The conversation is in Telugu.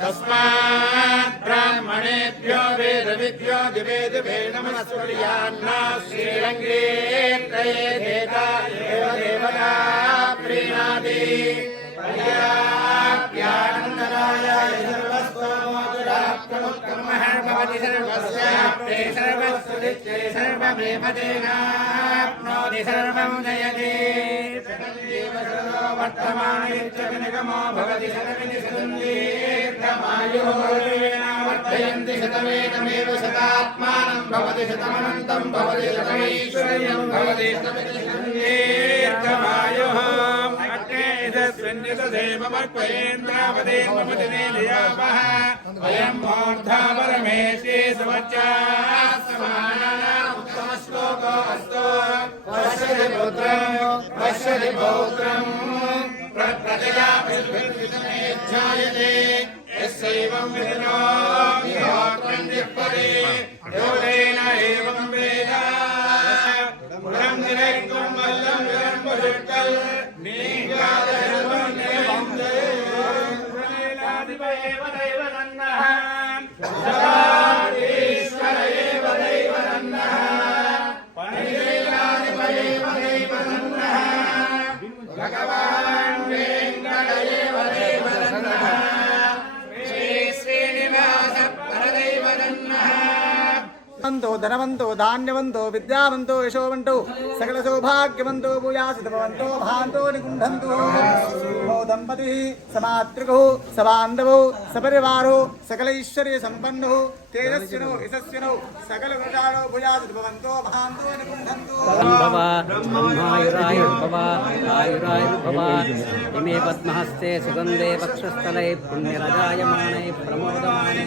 तस्मात् ब्राह्मणेभ्यो वेदविभ्यो दिवे दिवे नमः सूर्यान्ना श्रीरङ्गे त्रये धेता एव देवता प्रीणाति पर्याप्यानन्दराय सर्वस्तोमोदुराप्तमुत्तमः भवति सर्वस्याप्ते सर्वस्वदित्ये सर्वमेव तेनाप्नोति सर्वं जयति शतञ्जीव शरदो वर्तमानयत्यभिनिगमो भवति शतमिति शतञ्जीर्घमायुः वर्धयन्ति शतमेकमेव शतात्मानं भवति शतमनन्तं भवति शतमैश्वर्यं भवति शतमिति शतञ्जीर्घमायुः देवमर्पयेन्द्रावदेवमतिनेदयावः वयं मूर्धा परमेशे सुवच्चा उत्तमश्लोको अस्तु पश्यति पौत्रम् पश्यति पौत्रम् प्रजया ध्यायते यस्यैवं विधिनो विहोत्रं जिह्वति योगेन एवं वेद पुरं निरैक्तं वल्लं विरं वशुक्कल् नीङ्गादशर्वं नीलाधिप एव दैव नन्दः जलाधीश्वर एव दैव नन्दः पनिलीलाधिप एव दैव नन्दः ధనవంతో ధనవంతో ధాన్యవంతో విద్యావంతో యశోవంతో సకల సౌభాగ్యవంతో భూయాసితవంతో భాంతో నికుంఠంతో. ఓ దంపతి సమాతృకు సబాంధవు సపరివారో సకలైశ్వర్య సంపన్నో తేజస్వినో యశస్వినో సకల గుణాలో భూయాసితవంతో భాంతో నికుంఠంతో. ఇమే పద్మహస్తే సుగంధే వక్షస్థలై పుణ్యరజాయమాణై